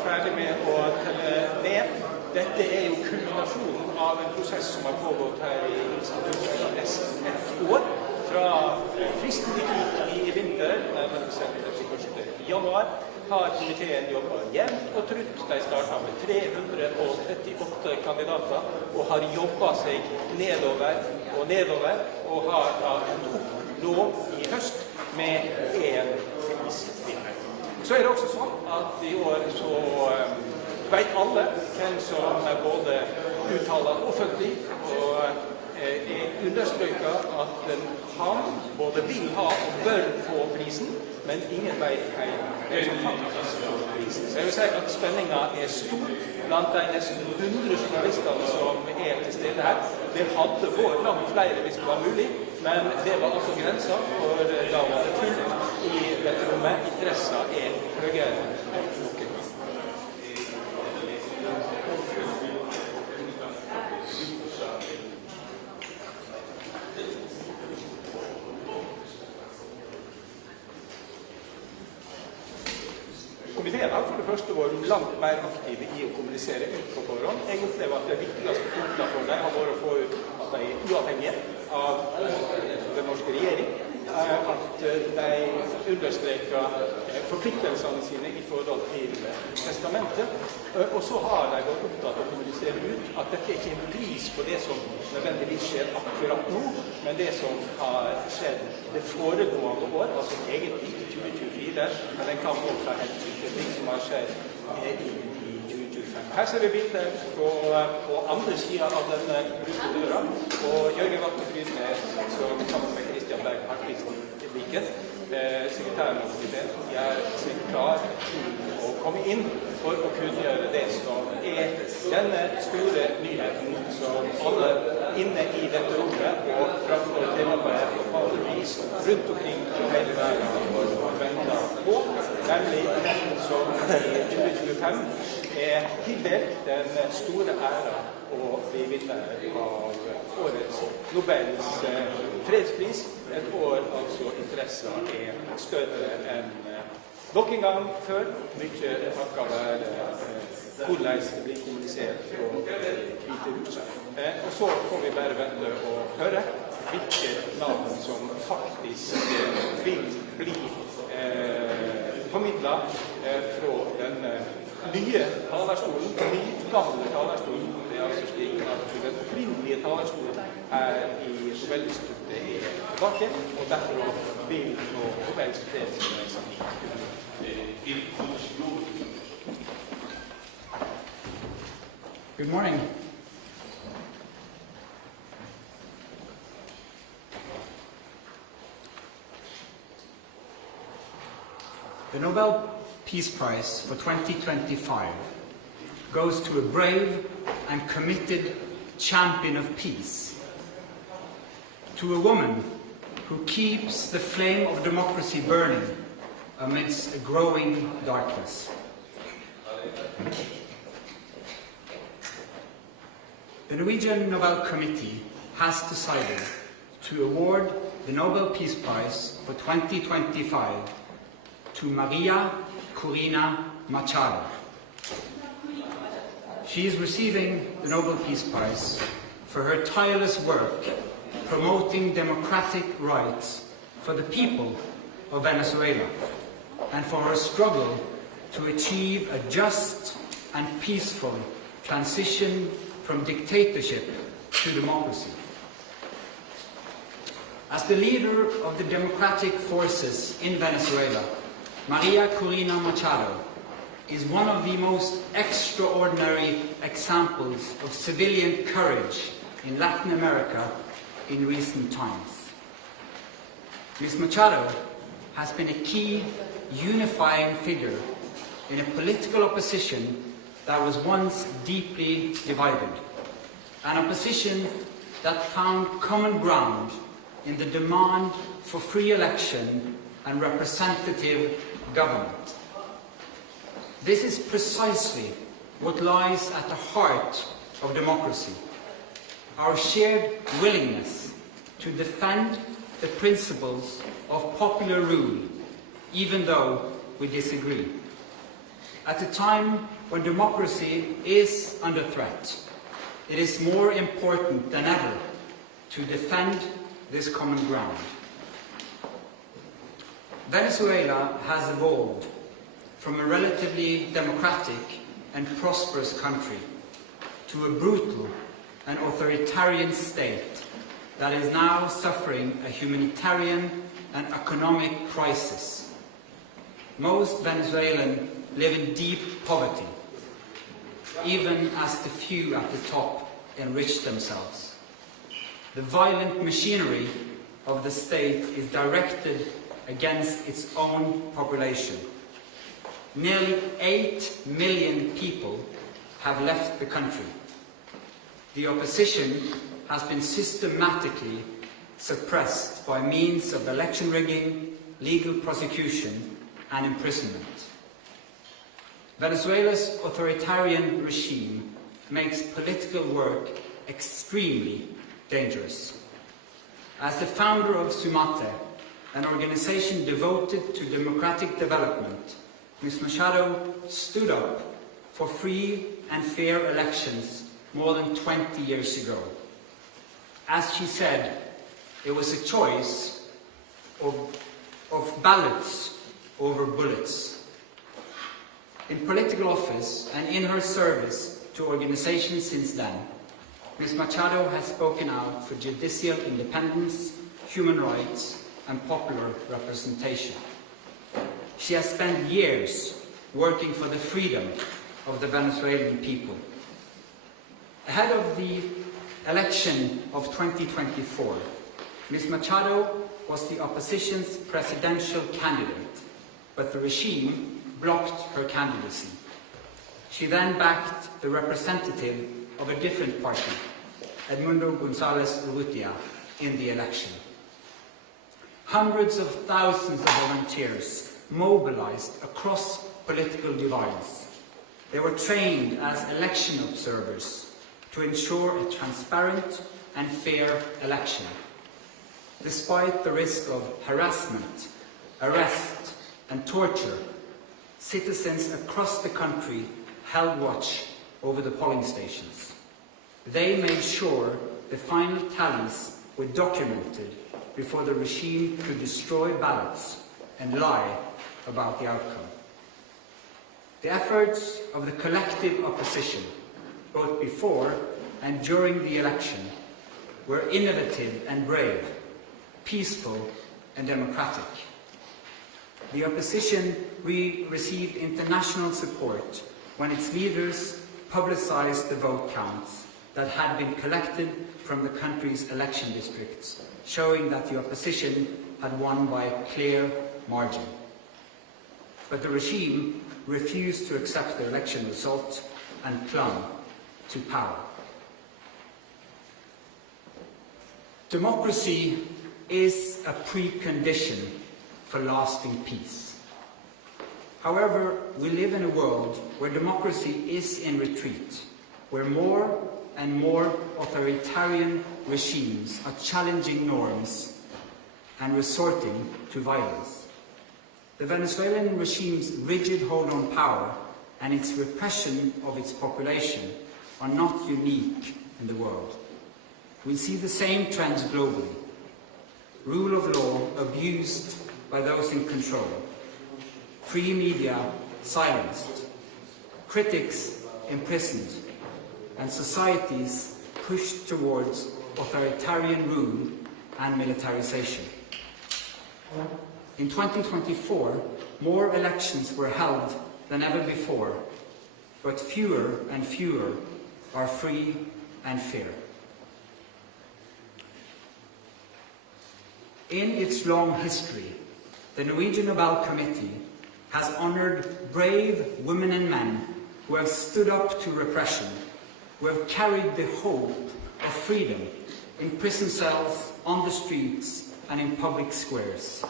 ferdig med å telle ned. Dette jo kulminasjonen av en prosess som har pågått her i instituttet i nesten et år. Fra fristen gikk i vinter, nærmere bestemt 31. januar, har komiteen jobbet jevnt og trutt. De startet med 338 kandidater og har jobbet seg nedover, og har endt opp nå i høst med en prisvinner. Så det også sånn at i år så vet alle hvem som både uttaler offentlig og understreker at han både vil ha og bør få prisen, men ingen vet hvem som faktisk får prisen. Så jeg vil si at spenningen stor blant de nesten 100 journalistene som til stede her. Det hadde vært langt flere hvis det var mulig, men det var altså grenser, for da var det fullt i dette rommet. Interessen høyere enn noen gang. Komiteen har for det første vært langt mer aktive i å kommunisere ut på forhånd. Jeg opplever at det viktigste punktet for dem har vært å få ut at de uavhengige av den norske regjering, at de understreker forpliktelsene sine i forhold til testamentet, og så har de vært opptatt av å kommunisere ut at dette ikke en pris på det som nødvendigvis skjer akkurat nå, men det som har skjedd det foregående år, altså egentlig i 2024, men den kan også ha hensyn til ting som har skjedd i 2025. Her ser vi bilder på andre siden av denne døra, og Jorgen Watne Frydnes, som sammen med Kristian Berg har prisen til liket, sekretæren av komiteen, sin klar til å komme inn for å kunngjøre det som denne store nyheten som alle inne i dette rommet og framfor delapet og vanligvis rundt omkring i hele verden har ventet på, nemlig den som i 2025 er tildelt den store æra å bli vinner av årets Nobels fredspris. Et år altså interessen er større enn nok en gang før. Mye takket være hvordan det blir kommunisert fra Hvite huset. Og så får vi bare vente og høre hvilke navn som faktisk vil bli formidlet fra den nye talerstolen, gamle talerstolen. Det er altså slik at den opprinnelige talerstolen her i Nobel-instituttet er tilbake, og derfor vil nå Nobels fredspris. Good morning. The Nobel Peace Prize for 2025 goes to a brave and committed champion of peace, to a woman who keeps the flame of democracy burning amidst a growing darkness. The Norwegian Nobel Committee has decided to award the Nobel Peace Prize for 2025 to Maria Corina Machado. She is receiving the Nobel Peace Prize for her tireless work promoting democratic rights for the people of Venezuela and for her struggle to achieve a just and peaceful transition from dictatorship to democracy. As the leader of the democratic forces in Venezuela, Maria Corina Machado is one of the most extraordinary examples of civilian courage in Latin America in recent times. Ms. Machado has been a key unifying figure in a political opposition that was once deeply divided, an opposition that found common ground in the demand for free election and representative government. This is precisely what lies at the heart of democracy, our shared willingness to defend the principles of popular rule, even though we disagree. At a time when democracy is under threat, it is more important than ever to defend this common ground. Venezuela has evolved from a relatively democratic and prosperous country to a brutal and authoritarian state that is now suffering a humanitarian and economic crisis. Most Venezuelans live in deep poverty, even as the few at the top enrich themselves. The violent machinery of the state is directed against its own population. Nearly 8 million people have left the country. The opposition has been systematically suppressed by means of election rigging, legal prosecution, and imprisonment. Venezuela's authoritarian regime makes political work extremely dangerous. As the founder of Sumate, an organization devoted to democratic development, Ms. Machado stood up for free and fair elections more than 20 years ago. As she said, it was a choice of ballots over bullets. In political office and in her service to organizations since then, Ms. Machado has spoken out for judicial independence, human rights, and popular representation. She has spent years working for the freedom of the Venezuelan people. Ahead of the election of 2024, Ms. Machado was the opposition's presidential candidate, but the regime blocked her candidacy. She then backed the representative of a different party, Edmundo González Urrutia, in the election. Hundreds of thousands of volunteers mobilized across political divides. They were trained as election observers to ensure a transparent and fair election. Despite the risk of harassment, arrest and torture, citizens across the country held watch over the polling stations. They made sure the final tallies were documented before the regime could destroy ballots and lie about the outcome. The efforts of the collective opposition, both before and during the election, were innovative and brave, peaceful and democratic. The opposition received international support when its leaders publicized the vote counts that had been collected from the country's election districts, showing that the opposition had won by a clear margin. But the regime refused to accept the election result and clung to power. Democracy is a precondition for lasting peace. However, we live in a world where democracy is in retreat, where more and more authoritarian regimes are challenging norms and resorting to violence. The Venezuelan regime's rigid hold on power and its repression of its population are not unique in the world. We see the same trends globally. Rule of law abused by those in control, free media silenced, critics imprisoned, and societies pushed towards authoritarian rule and militarization. In 2024, more elections were held than ever before, but fewer and fewer are free and fair. In its long history, the Norwegian Nobel Committee has honored brave women and men who have stood up to repression, who have carried the hope of freedom in prison cells, on the streets, and in public squares,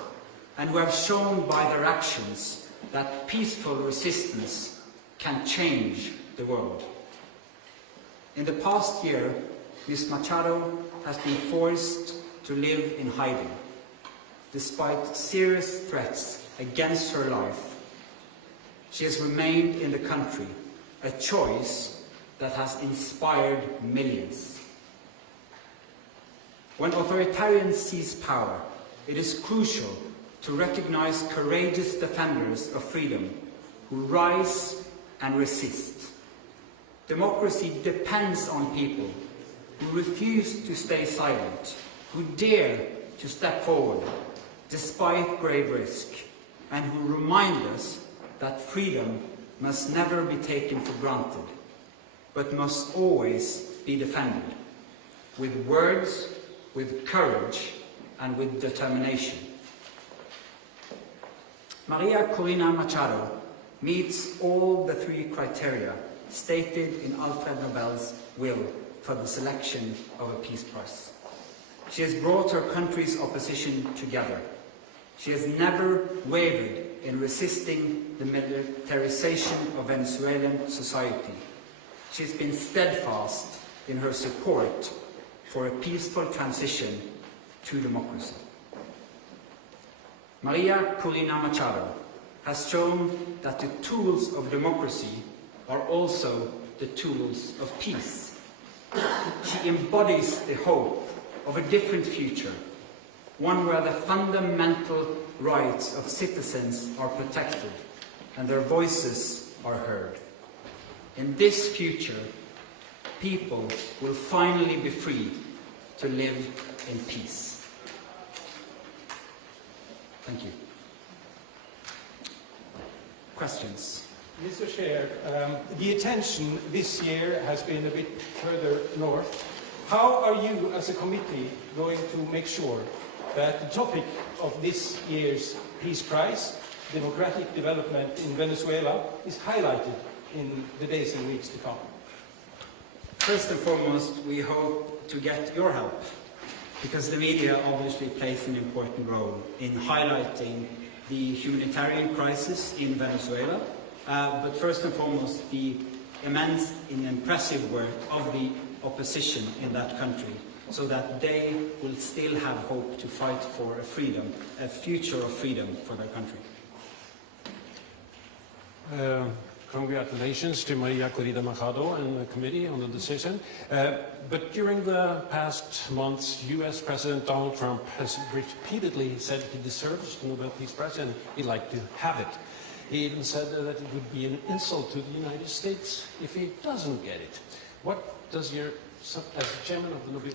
and who have shown by their actions that peaceful resistance can change the world. In the past year, Ms. Machado has been forced to live in hiding, despite serious threats against her life. She has remained in the country, a choice that has inspired millions. When authoritarians seize power, it is crucial to recognize courageous defenders of freedom who rise and resist. Democracy depends on people who refuse to stay silent, who dare to step forward despite grave risk, and who remind us that freedom must never be taken for granted, but must always be defended, with words, with courage, and with determination. Maria Corina Machado meets all the three criteria stated in Alfred Nobel's will for the selection of a Peace Prize. She has brought her country's opposition together. She has never wavered in resisting the militarization of Venezuelan society. She has been steadfast in her support for a peaceful transition to democracy. Maria Corina Machado has shown that the tools of democracy are also the tools of peace. She embodies the hope of a different future, one where the fundamental rights of citizens are protected and their voices are heard. In this future, people will finally be free to live in peace. Thank you. Questions? Mr. Chair, the attention this year has been a bit further north. How are you as a committee going to make sure that the topic of this year's Peace Prize, democratic development in Venezuela, is highlighted in the days and weeks to come? First and foremost, we hope to get your help, because the media obviously plays an important role in highlighting the humanitarian crisis in Venezuela but first and foremost the immense and impressive work of the opposition in that country, so that they will still have hope to fight for a future of freedom for their country. Congratulations to Maria Corrida Machado and the committee on the decision. But during the past months, US President Donald Trump has repeatedly said he deserves the Nobel Peace Prize and he'd like to have it. He even said that it would be an insult to the United States if he doesn't get it. What does as chairman of the Nobel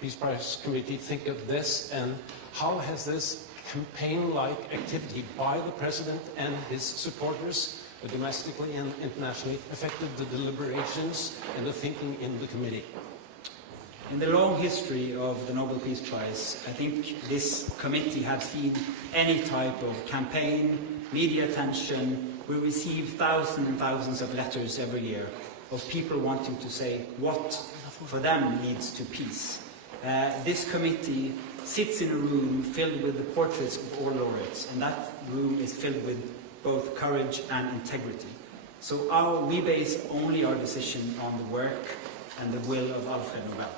Peace Prize Committee think of this, and how has this campaign-like activity by the President and his supporters domestically and internationally affected the deliberations and the thinking in the committee? In the long history of the Nobel Peace Prize, I think this committee has seen any type of campaign, media attention. We receive thousands and thousands of letters every year of people wanting to say what for them leads to peace. This committee sits in a room filled with the portraits of all laureates, and that room is filled with both courage and integrity. So we base only our decision on the work and the will of Alfred Nobel.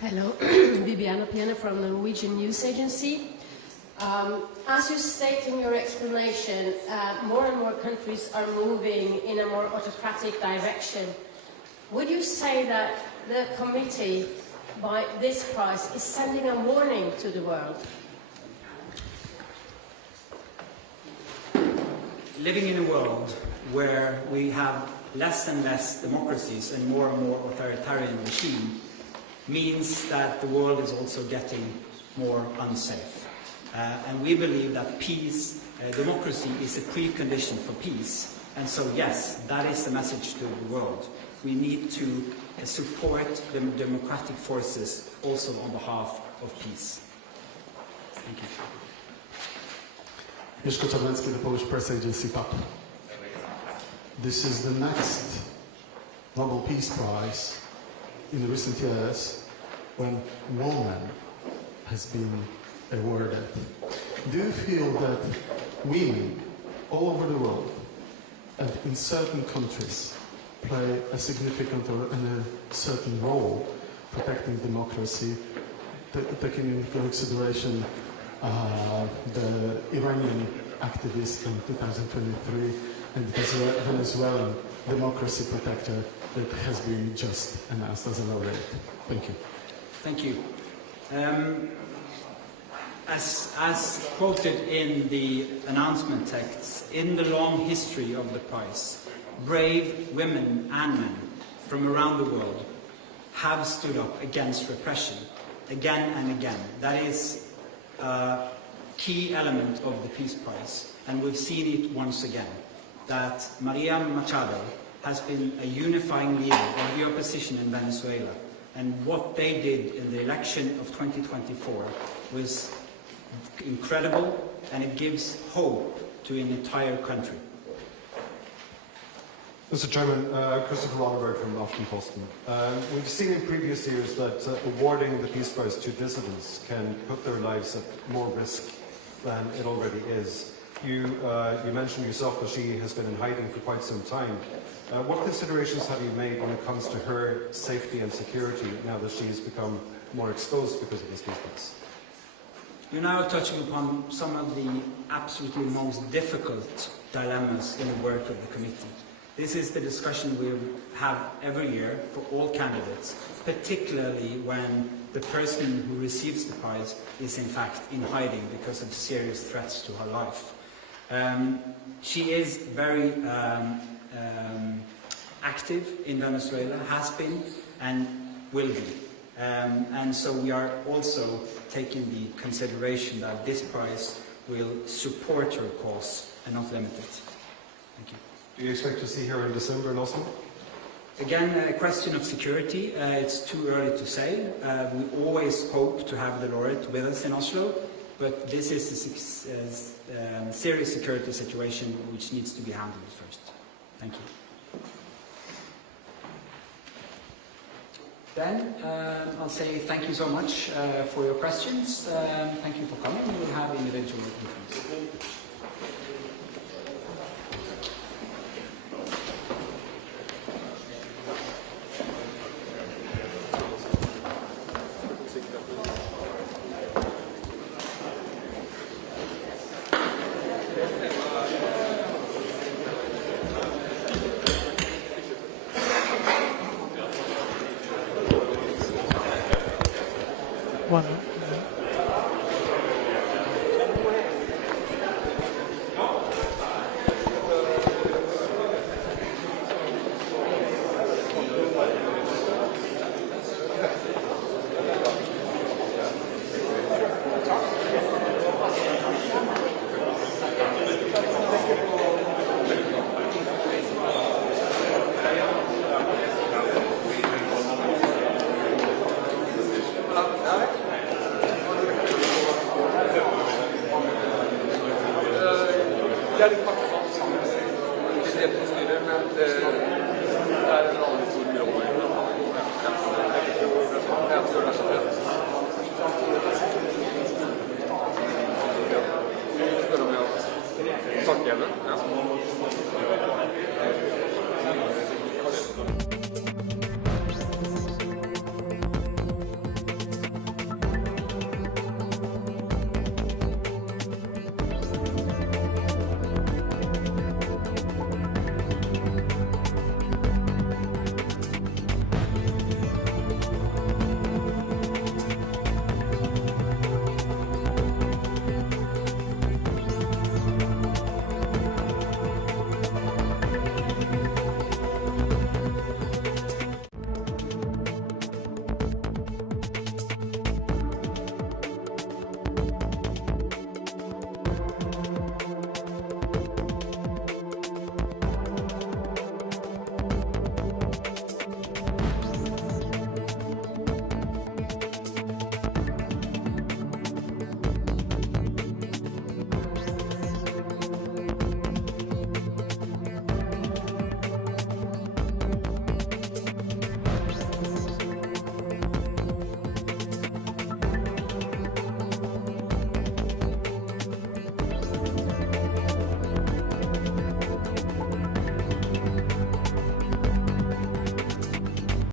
Hello, Bibiana Piena from the Norwegian News Agency. As you state in your explanation, more and more countries are moving in a more autocratic direction. Would you say that the committee, by this prize, is sending a warning to the world? Living in a world where we have less and less democracies and more authoritarian regime means that the world is also getting more unsafe. And we believe that peace, democracy is a precondition for peace. And so yes, that is the message to the world. We need to support the democratic forces also on behalf of peace. Thank you. Mieszko Czarnecki, the Polish press agency PAP. This is the next Nobel Peace Prize in the recent years when woman has been awarded. Do you feel that women all over the world and in certain countries play a significant or a certain role protecting democracy, taking into consideration the Iranian activist in 2023 and the Venezuelan democracy protector that has been just announced as a laureate? Thank you. Thank you. As quoted in the announcement texts, in the long history of the prize, brave women and men from around the world have stood up against repression again and again. That is a key element of the Peace Prize, and we've seen it once again, that Maria Machado has been a unifying leader of the opposition in Venezuela, and what they did in the election of 2024 was incredible, and it gives hope to an entire country. Mr. Chairman, Christopher Ronneberg from Aftenposten. We've seen in previous years that awarding the Peace Prize to dissidents can put their lives at more risk than it already is. You mentioned yourself that she has been in hiding for quite some time. What considerations have you made when it comes to her safety and security now that she's become more exposed because of this Peace Prize? You're now touching upon some of the absolutely most difficult dilemmas in the work of the committee. This is the discussion we have every year for all candidates, particularly when the person who receives the prize is in fact in hiding because of serious threats to her life. She is very active in Venezuela, has been and will be. And so we are also taking the consideration that this prize will support her cause and not limit it. Thank you. Do you expect to see her in December in Oslo? Again, a question of security. It's too early to say. We always hope to have the laureate with us in Oslo, but this is a serious security situation which needs to be handled first. Thank you. Then I'll say thank you so much for your questions. Thank you for coming. We'll have individual conference. Det er litt maktesamt til det styret, men det er en annen stor byråd. Jeg tror det er sånn. Spør om jeg har sagt hjemme.